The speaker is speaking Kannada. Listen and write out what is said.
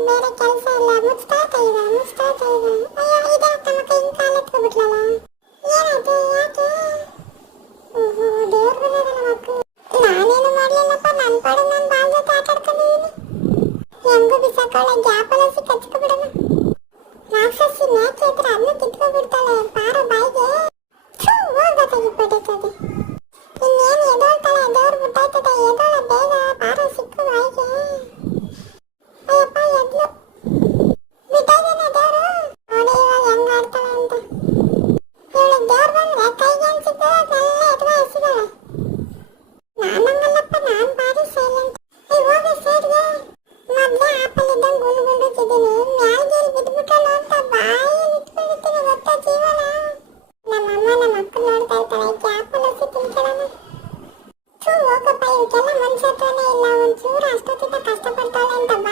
ಬೇರೆ ಕೆಲಸ ಇಲ್ಲ ಮುಚ್ತಾ ಇದ್ದಾಳೆ ಅಯ್ಯೋ ಇದೆ ತಮ್ಮ ಕೈ ಕಾಲು ಎತ್ಕೊಬಿಟ್ಲಲ್ಲ ಏನಾಯ್ತು ಯಾಕೆ ಓಹೋ ದೇವ್ರ ಬಂದದ ಮಕ್ಕಳು ನಾನೇನು ಮಾಡ್ಲಿಲ್ಲಪ್ಪ ನನ್ನ ಪಾಡು ನಾನು ಬಾಲ್ ಜೊತೆ ಆಟ ಆಡ್ಕೊಂಡಿದ್ದೀನಿ ಹೆಂಗು ಬಿಸಾಕೊಳ್ಳೆ ಗ್ಯಾಪಲ್ಲ ಸಿಕ್ಕ ಹಚ್ಕೊಬಿಡೋಣ ರಾಕ್ಷಸಿ ಮೇಕೆ ಹತ್ರ ಅದನ್ನ ಕಿತ್ಕೊಬಿಡ್ತಾಳೆ ಪಾರ ಬಾಯಿಗೆ ಹೋಗತ್ತಾಗಿಬಿಟ್ಟೈತದೆ ಇನ್ನೇನು ಎದೋಳ್ತಾಳೆ ದೇವ್ರು ಬಿಟ್ಟಾಯ್ತದೆ ಎದೋಳ ಬೇಗ ಪಾರ ಸಿಕ್ಕು ಬಾಯಿಗೆ ಅಯ್ಯಪ್ಪ ಎದ್ಲು ಬಿಟ್ಟಾಯ್ತಾನೆ ದೇವ್ರು ನೋಡಿ ಇವಾಗ ಹೆಂಗ್ ಆಡ್ತಾಳೆ ಅಂತ ಇವಳಿಗೆ ದೇವ್ರು ಬಂದ್ರೆ ಕೈಗೆ ಅನ್ಸಿದ್ದು ಅದನ್ನೆಲ್ಲ ಎತ್ಕೊ ಎಸಿದಾಳೆ ನಾನಂಗಲ್ಲಪ್ಪ ನಾನು ಭಾರಿ ಸೈಲೆಂಟ್ ಹೋಗಿ ಸೈಡ್ಗೆ ಮೊದಲೇ ಆಪಲ್ ಇದ್ದಂಗೆ ಗುಂಡು ಗುಂಡುತ್ತಿದ್ದೀನಿ